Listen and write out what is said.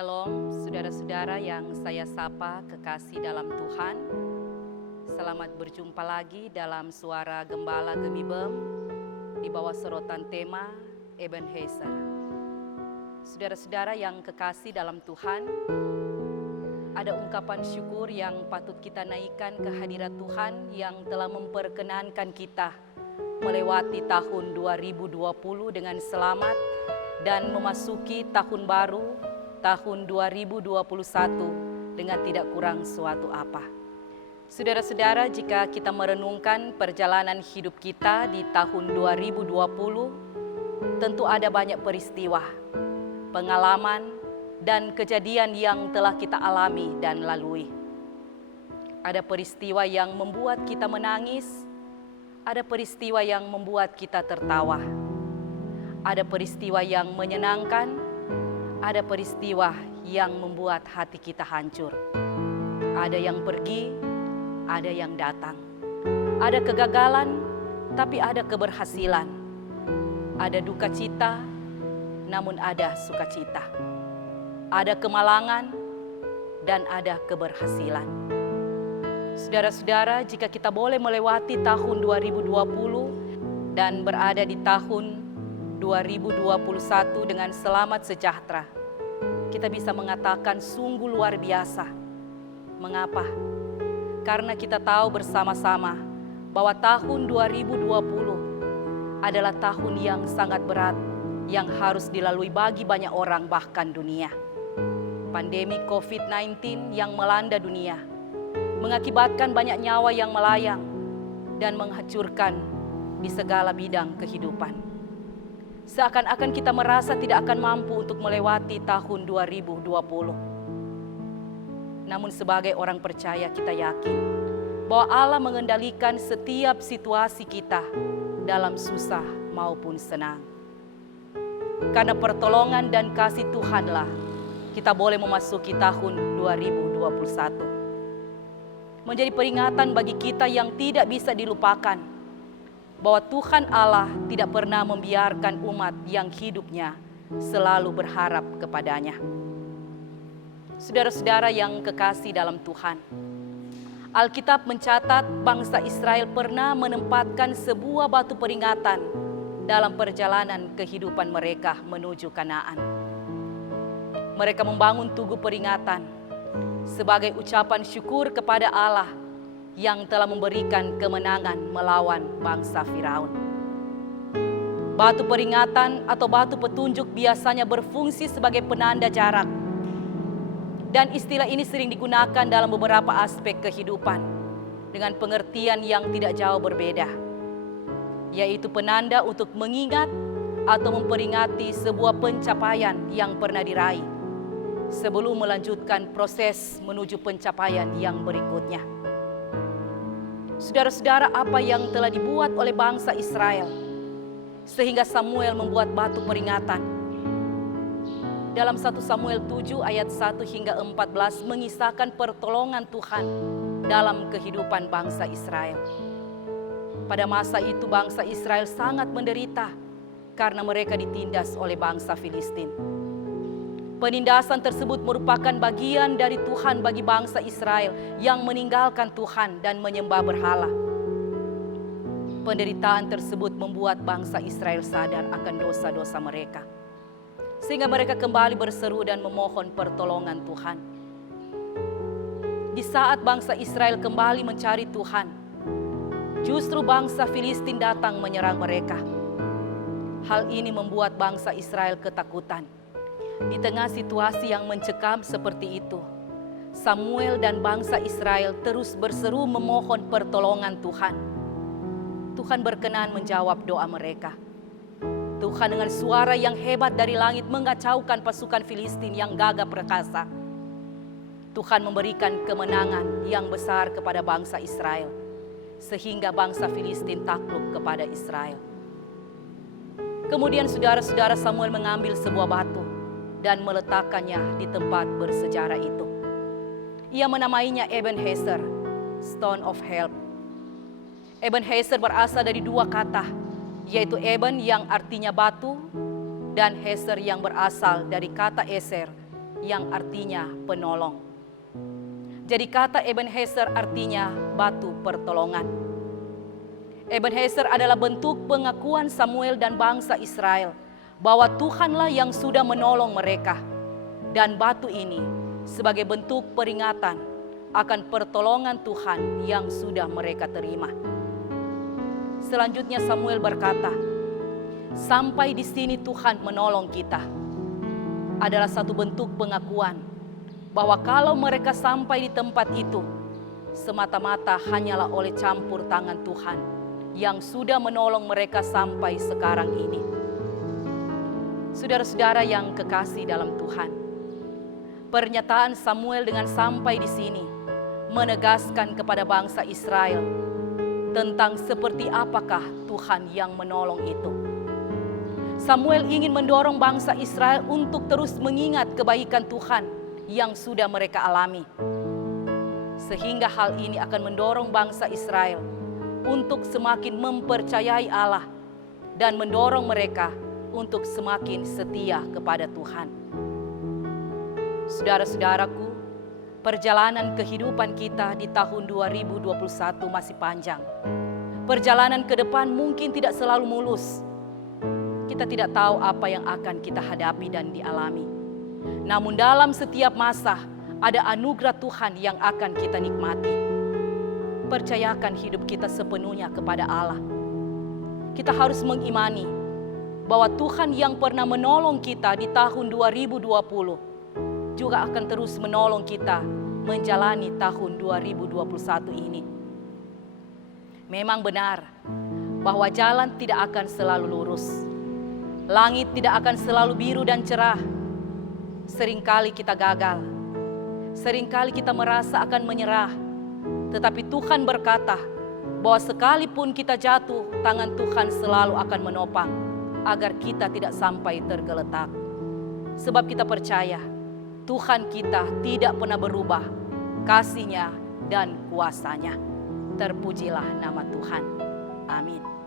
Shalom, saudara-saudara yang saya sapa kekasih dalam Tuhan. Selamat berjumpa lagi dalam suara Gembala Gemibem di bawah sorotan tema Ebenezer. Saudara-saudara yang kekasih dalam Tuhan, ada ungkapan syukur yang patut kita naikkan ke hadirat Tuhan yang telah memperkenankan kita melewati tahun 2020 dengan selamat dan memasuki tahun baru tahun 2021 dengan tidak kurang suatu apa. Saudara-saudara, jika kita merenungkan perjalanan hidup kita di tahun 2020, tentu ada banyak peristiwa, pengalaman, dan kejadian yang telah kita alami dan lalui. Ada peristiwa yang membuat kita menangis, ada peristiwa yang membuat kita tertawa, ada peristiwa yang menyenangkan, ada peristiwa yang membuat hati kita hancur. Ada yang pergi, ada yang datang. Ada kegagalan, tapi ada keberhasilan. Ada duka cita, namun ada sukacita. Ada kemalangan, dan ada keberhasilan. Saudara-saudara, jika kita boleh melewati tahun 2020 dan berada di tahun 2021 dengan selamat sejahtera, kita bisa mengatakan sungguh luar biasa. Mengapa? Karena kita tahu bersama-sama bahwa tahun 2020 adalah tahun yang sangat berat yang harus dilalui bagi banyak orang bahkan dunia. Pandemi COVID-19 yang melanda dunia mengakibatkan banyak nyawa yang melayang dan menghancurkan di segala bidang kehidupan. Seakan-akan kita merasa tidak akan mampu untuk melewati tahun 2020. Namun sebagai orang percaya kita yakin bahwa Allah mengendalikan setiap situasi kita dalam susah maupun senang. Karena pertolongan dan kasih Tuhanlah kita boleh memasuki tahun 2021. Menjadi peringatan bagi kita yang tidak bisa dilupakan bahwa Tuhan Allah tidak pernah membiarkan umat yang hidupnya selalu berharap kepadanya. Saudara-saudara yang kekasih dalam Tuhan, Alkitab mencatat bangsa Israel pernah menempatkan sebuah batu peringatan dalam perjalanan kehidupan mereka menuju Kanaan. Mereka membangun tugu peringatan sebagai ucapan syukur kepada Allah yang telah memberikan kemenangan melawan bangsa Firaun. Batu peringatan atau batu petunjuk biasanya berfungsi sebagai penanda jarak. Dan istilah ini sering digunakan dalam beberapa aspek kehidupan dengan pengertian yang tidak jauh berbeda, yaitu penanda untuk mengingat atau memperingati sebuah pencapaian yang pernah diraih sebelum melanjutkan proses menuju pencapaian yang berikutnya. Saudara-saudara, apa yang telah dibuat oleh bangsa Israel sehingga Samuel membuat batu peringatan? Dalam 1 Samuel 7 ayat 1 hingga 14 mengisahkan pertolongan Tuhan dalam kehidupan bangsa Israel. Pada masa itu bangsa Israel sangat menderita karena mereka ditindas oleh bangsa Filistin. Penindasan tersebut merupakan bagian dari Tuhan bagi bangsa Israel yang meninggalkan Tuhan dan menyembah berhala. Penderitaan tersebut membuat bangsa Israel sadar akan dosa-dosa mereka, sehingga mereka kembali berseru dan memohon pertolongan Tuhan. Di saat bangsa Israel kembali mencari Tuhan, justru bangsa Filistin datang menyerang mereka. Hal ini membuat bangsa Israel ketakutan. Di tengah situasi yang mencekam seperti itu, Samuel dan bangsa Israel terus berseru memohon pertolongan Tuhan. Tuhan berkenan menjawab doa mereka. Tuhan dengan suara yang hebat dari langit mengacaukan pasukan Filistin yang gagah perkasa. Tuhan memberikan kemenangan yang besar kepada bangsa Israel, sehingga bangsa Filistin takluk kepada Israel. Kemudian saudara-saudara, Samuel mengambil sebuah batu dan meletakkannya di tempat bersejarah itu. Ia menamainya Ebenezer, Stone of Help. Ebenezer berasal dari dua kata, yaitu Eben yang artinya batu dan Hezer yang berasal dari kata Eser yang artinya penolong. Jadi kata Ebenezer artinya batu pertolongan. Ebenezer adalah bentuk pengakuan Samuel dan bangsa Israel bahwa Tuhanlah yang sudah menolong mereka. Dan batu ini sebagai bentuk peringatan akan pertolongan Tuhan yang sudah mereka terima. Selanjutnya Samuel berkata, sampai di sini Tuhan menolong kita. Adalah satu bentuk pengakuan bahwa kalau mereka sampai di tempat itu, semata-mata hanyalah oleh campur tangan Tuhan yang sudah menolong mereka sampai sekarang ini. Saudara-saudara yang kekasih dalam Tuhan, pernyataan Samuel dengan sampai di sini menegaskan kepada bangsa Israel tentang seperti apakah Tuhan yang menolong itu. Samuel ingin mendorong bangsa Israel untuk terus mengingat kebaikan Tuhan yang sudah mereka alami. Sehingga hal ini akan mendorong bangsa Israel untuk semakin mempercayai Allah dan mendorong mereka untuk semakin setia kepada Tuhan. Saudara-saudaraku, perjalanan kehidupan kita di tahun 2021 masih panjang. Perjalanan ke depan mungkin tidak selalu mulus. Kita tidak tahu apa yang akan kita hadapi dan dialami. Namun dalam setiap masa ada anugerah Tuhan yang akan kita nikmati. Percayakan hidup kita sepenuhnya kepada Allah. Kita harus mengimani bahwa Tuhan yang pernah menolong kita di tahun 2020 juga akan terus menolong kita menjalani tahun 2021 ini. Memang benar bahwa jalan tidak akan selalu lurus. Langit tidak akan selalu biru dan cerah. Seringkali kita gagal. Seringkali kita merasa akan menyerah. Tetapi Tuhan berkata bahwa sekalipun kita jatuh, tangan Tuhan selalu akan menopang agar kita tidak sampai tergeletak. Sebab kita percaya Tuhan kita tidak pernah berubah, kasih-Nya dan kuasa-Nya. Terpujilah nama Tuhan. Amin.